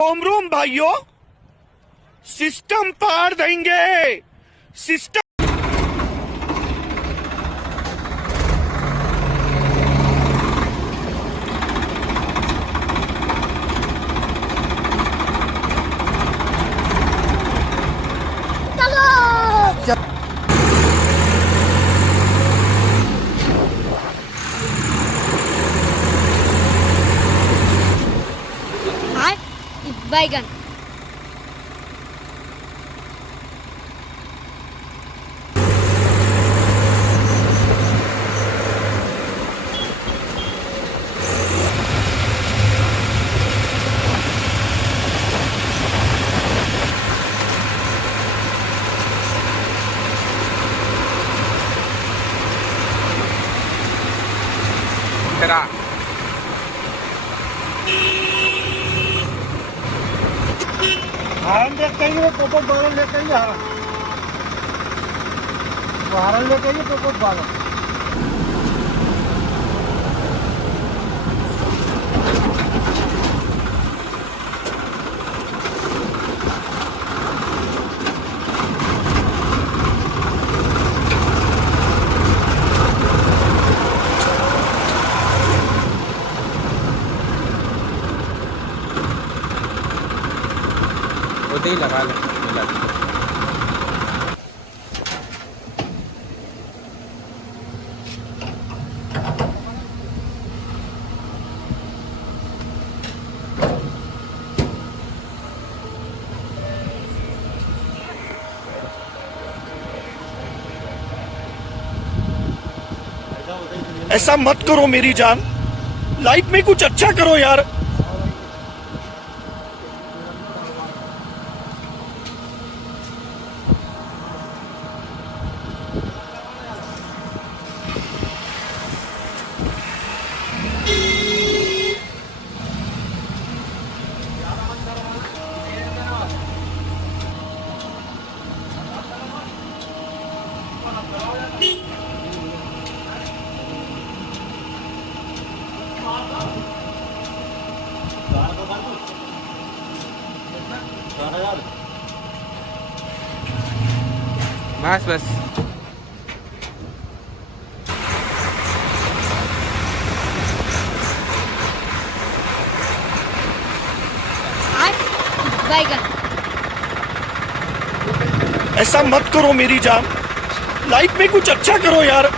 Home room भाइयों, system पार देंगे। System बैगन। तेरा हारन लेके आइए, पोपट बालन लेके आइए। हाँ, हारन लेके आइए, पोपट बालन। उधर ही लगा ले मिला दे। ऐसा मत करो मेरी जान, लाइफ में कुछ अच्छा करो यार। बस बस बैगन। ऐसा मत करो मेरी जान, लाइफ में कुछ अच्छा करो यार।